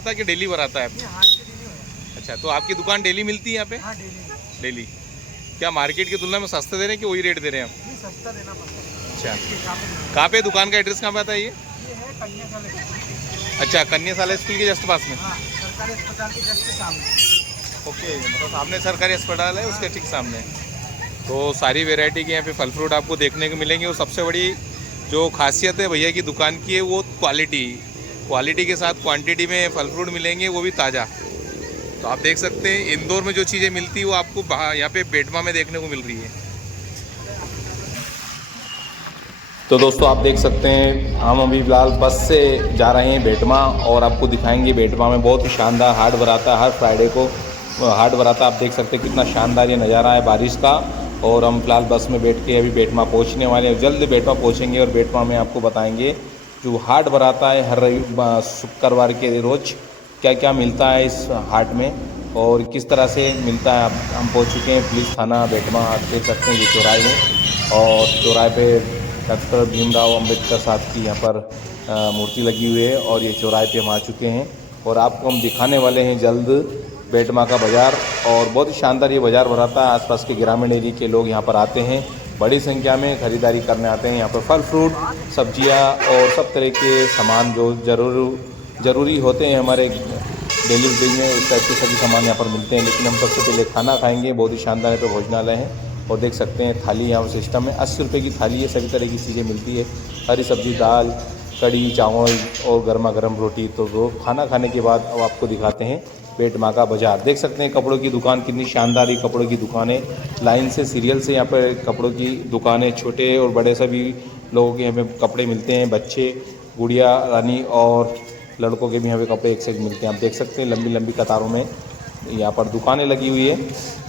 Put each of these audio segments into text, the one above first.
भराता है कि डेली भराता है? हाट के डेली होता अच्छा, तो आपकी दुकान डेली मिलती है यहाँ पे? है। हाँ डेली डेली। क्या मार्केट की तुलना में सस्ते दे रहे हैं कि वही रेट दे रहे हैं आप? नहीं, सस्ता देना पड़ता है। अच्छा, यहाँ पे कहाँ पे दुकान का एड्रेस कहाँ पे आता है ये? है कन्या कॉलेज। अच्छा, कन्याशाला स्कूल के जस्ट पास में। हाँ, सरकारी अस्पताल के जस्ट सामने। ओके, मतलब सामने सरकारी अस्पताल है उसके ठीक सामने। तो सारी वैरायटी के यहाँ पे फल फ्रूट आपको देखने को मिलेंगे। और सबसे बड़ी जो खासियत है भैया की दुकान की है वो क्वालिटी के साथ क्वांटिटी में फल फ्रूट मिलेंगे, वो भी ताज़ा। तो आप देख सकते हैं इंदौर में जो चीज़ें मिलती है वो आपको यहाँ पे बेटमा में देखने को मिल रही है। तो दोस्तों आप देख सकते हैं हम अभी फिलहाल बस से जा रहे हैं बेटमा, और आपको दिखाएंगे बेटमा में बहुत ही शानदार हाट भराता है। हर फ्राइडे को हाट भराता है। आप देख सकते हैं कितना शानदार ये नज़ारा है बारिश का। और हम फिलहाल बस में बैठ के अभी बेटमा पहुंचने वाले हैं। जल्द बेटमा पहुंचेंगे और बेटमा में आपको बताएंगे जो हाट भराता है हर शुक्रवार के रोज़ क्या क्या मिलता है इस हाट में और किस तरह से मिलता है। हम पहुँच चुके हैं पुलिस थाना बेटमा। आप देख सकते हैं ये चौराहे में, और चौराहे पे डॉक्टर भीमराव अंबेडकर साहब की यहाँ पर मूर्ति लगी हुई है। और ये चौराहे पे हम आ चुके हैं और आपको हम दिखाने वाले हैं जल्द बेटमा का बाज़ार। और बहुत ही शानदार ये बाज़ार भराता है। आसपास के ग्रामीण एरिया के लोग यहाँ पर आते हैं, बड़ी संख्या में खरीदारी करने आते हैं। यहाँ पर फल फ्रूट, सब्जियाँ और सब तरह के सामान जो ज़रूरी होते हैं हमारे डेली रूटीन में, उस टाइप के सभी सामान यहाँ पर मिलते हैं। लेकिन हम सबसे पहले खाना खाएँगे। बहुत ही शानदार यहाँ पर भोजनालय है। और देख सकते हैं थाली यहाँ सिस्टम है, 80 रुपये की थाली है। सभी तरह की चीज़ें मिलती है, हरी सब्जी, दाल, कड़ी, चावल और गर्मा गर्म रोटी। तो वो खाना खाने के बाद अब आपको दिखाते हैं बेटमा का बाज़ार। देख सकते हैं कपड़ों की दुकान कितनी शानदार, कपड़ों की दुकान है। लाइन से सीरियल से यहाँ पर कपड़ों की दुकानें, छोटे और बड़े सभी लोगों के यहाँ पे कपड़े मिलते हैं। बच्चे, गुड़िया रानी और लड़कों के भी यहाँ पे कपड़े एक से एक मिलते हैं। आप देख सकते हैं लंबी लंबी कतारों में यहाँ पर दुकानें लगी हुई है।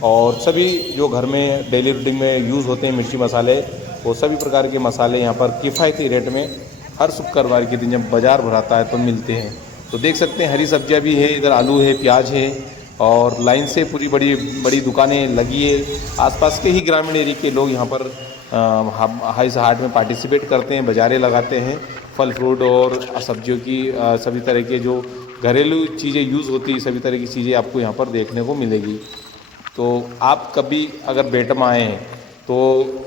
और सभी जो घर में डेली रूटीन में यूज़ होते हैं मिर्ची मसाले, वो सभी प्रकार के मसाले यहाँ पर किफ़ायती रेट में हर शुक्रवार के दिन जब बाज़ार भराता है तो मिलते हैं। तो देख सकते हैं हरी सब्जियाँ भी है, इधर आलू है, प्याज है, और लाइन से पूरी बड़ी बड़ी दुकानें लगी है। आसपास के ही ग्रामीण एरिया के लोग यहाँ पर इस हाट में पार्टिसिपेट करते हैं, बाज़ारें लगाते हैं। फल फ्रूट और सब्जियों की सभी तरह के जो घरेलू चीज़ें यूज़ होती है, सभी तरह की चीज़ें आपको यहाँ पर देखने को मिलेगी। तो आप कभी अगर बेटमा आएँ तो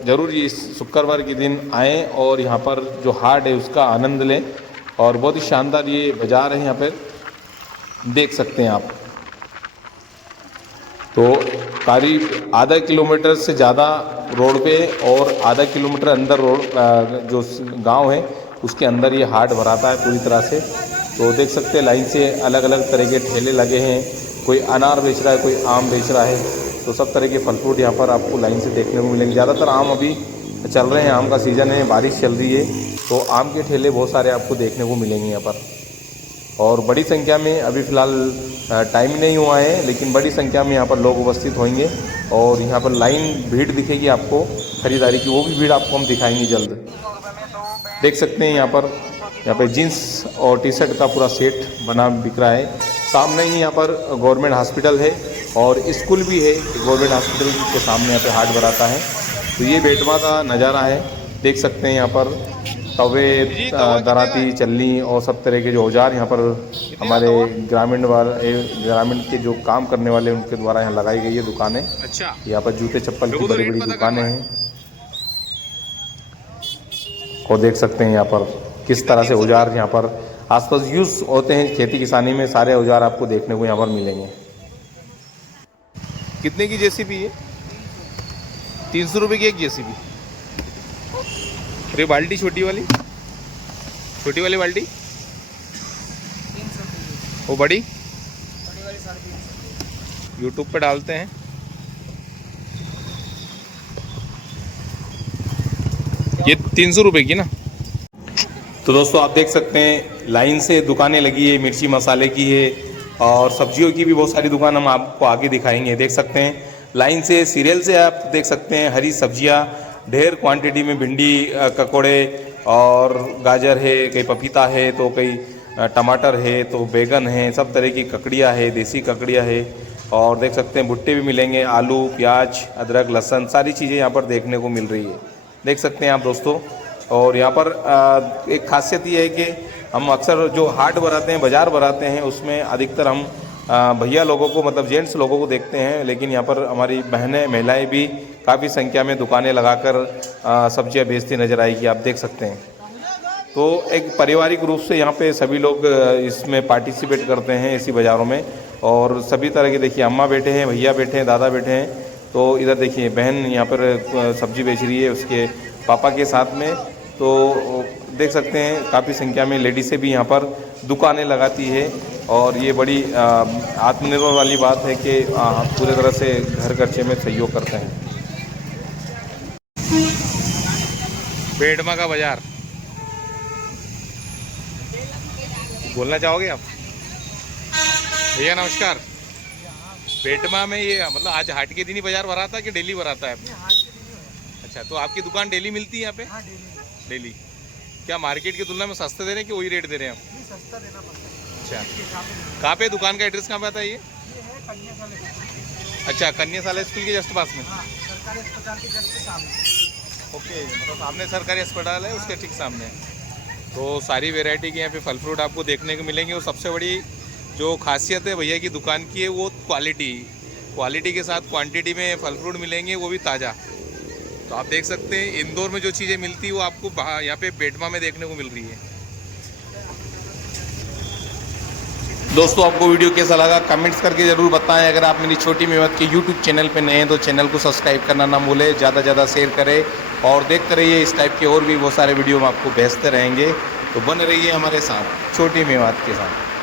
ज़रूर इस शुक्रवार के दिन आएँ और यहाँ पर जो हाट है उसका आनंद लें। और बहुत ही शानदार ये बाज़ार है, यहाँ पर देख सकते हैं आप। तो करीब आधा किलोमीटर से ज़्यादा रोड पे और आधा किलोमीटर अंदर रोड जो गांव है उसके अंदर ये हाट भराता है पूरी तरह से। तो देख सकते हैं लाइन से अलग अलग तरह के ठेले लगे हैं। कोई अनार बेच रहा है, कोई आम बेच रहा है। तो सब तरह के फल फ्रूट यहाँ पर आपको लाइन से देखने को मिलेंगे। ज़्यादातर आम अभी चल रहे हैं, आम का सीज़न है, बारिश चल रही है, तो आम के ठेले बहुत सारे आपको देखने को मिलेंगे यहाँ पर। और बड़ी संख्या में अभी फ़िलहाल टाइम नहीं हुआ है, लेकिन बड़ी संख्या में यहाँ पर लोग उपस्थित होंगे और यहाँ पर लाइन भीड़ दिखेगी आपको खरीदारी की। वो भी भीड़ आपको हम दिखाएंगे जल्द। देख सकते हैं यहाँ पर जीन्स और टी शर्ट का पूरा सेट बना बिक रहा है। सामने ही यहाँ पर गवर्नमेंट हॉस्पिटल है और स्कूल भी है। गवर्नमेंट हॉस्पिटल के सामने यहाँ पे हाट भराता है। तो ये बेटमा का नज़ारा है। देख सकते हैं यहाँ पर तवे, दराती, चलनी और सब तरह के जो औजार यहाँ पर हमारे ग्रामीण के जो काम करने वाले उनके द्वारा यहाँ लगाई गई है दुकानें। अच्छा, यहाँ पर जूते चप्पल की बड़ी बड़ी दुकानें हैं। और देख सकते हैं यहाँ पर किस तरह से औजार यहाँ पर आसपास यूज़ होते हैं। खेती किसानी में सारे औजार आपको देखने को यहाँ पर मिलेंगे। कितने की जेसीबी है? 300 रुपये की एक जेसीबी। अरे बाल्टी छोटी वाली बाल्टी, वो बड़ी वाली 350। यूट्यूब पे डालते हैं। ये 300 रुपये की ना। तो दोस्तों आप देख सकते हैं लाइन से दुकानें लगी है, मिर्ची मसाले की है और सब्जियों की भी बहुत सारी दुकान हम आपको आगे दिखाएंगे। देख सकते हैं लाइन से सीरियल से आप देख सकते हैं हरी सब्जियां ढेर क्वांटिटी में, भिंडी, ककोड़े और गाजर है, कई पपीता है, तो कई टमाटर है, तो बैगन है, सब तरह की ककड़ियाँ है, देसी ककड़ियाँ है। और देख सकते हैं भुट्टे भी मिलेंगे, आलू, प्याज, अदरक, लहसुन, सारी चीज़ें यहाँ पर देखने को मिल रही है। देख सकते हैं आप दोस्तों। और यहाँ पर एक खासियत ये है कि हम अक्सर जो हाट भराते हैं, बाज़ार भराते हैं, उसमें अधिकतर हम भैया लोगों को, मतलब जेंट्स लोगों को देखते हैं, लेकिन यहाँ पर हमारी बहनें, महिलाएं भी काफ़ी संख्या में दुकानें लगाकर सब्जियां बेचती नज़र आएगी, आप देख सकते हैं। तो एक पारिवारिक रूप से यहाँ पे सभी लोग इसमें पार्टिसिपेट करते हैं इसी बाज़ारों में, और सभी तरह के, देखिए अम्मा बैठे हैं, भैया बैठे हैं, दादा बैठे हैं। तो इधर देखिए बहन यहाँ पर सब्जी बेच रही है उसके पापा के साथ में। तो देख सकते हैं काफ़ी संख्या में लेडीज़ें भी यहाँ पर दुकानें लगाती है, और ये बड़ी आत्मनिर्भर वाली बात है कि पूरी तरह से घर खर्चे में सहयोग करते हैं। बेटमा का बाजार बोलना चाहोगे आप? भैया नमस्कार। बेटमा में ये मतलब आज हाट के दिन ही बाजार भराता है कि डेली भराता है? अच्छा, तो आपकी दुकान डेली मिलती है यहाँ पे? डेली। क्या मार्केट की तुलना में सस्ते दे रहे हैं कि वही रेट दे रहे हैं आप? सस्ता देना पड़ता है। अच्छा, कहाँ पे दुकान का एड्रेस कहाँ पे आता है ये? है कन्याशाला स्कूल। अच्छा, कन्याशाला स्कूल के जस्ट पास में? हाँ, सरकारी अस्पताल के जस्ट सामने। ओके, मतलब सामने सरकारी अस्पताल है, उसके ठीक सामने। तो सारी वैरायटी के यहाँ पे फल फ्रूट आपको देखने को मिलेंगे, और सबसे बड़ी जो खासियत है भैया की दुकान की है वो क्वालिटी के साथ क्वांटिटी में फल फ्रूट मिलेंगे, वो भी ताज़ा। तो आप देख सकते हैं इंदौर में जो चीज़ें मिलती है वो आपको यहाँ पे बेटमा में देखने को मिल रही है। दोस्तों आपको वीडियो कैसा लगा कमेंट्स करके ज़रूर बताएं। अगर आप मेरी छोटी मेवात के यूट्यूब चैनल पे नए हैं तो चैनल को सब्सक्राइब करना ना भूलें, ज़्यादा से ज़्यादा शेयर करें, और देखते रहिए इस टाइप के और भी बहुत सारे वीडियो हम आपको भेजते रहेंगे। तो बने रहिए हमारे साथ छोटी मेवात के साथ।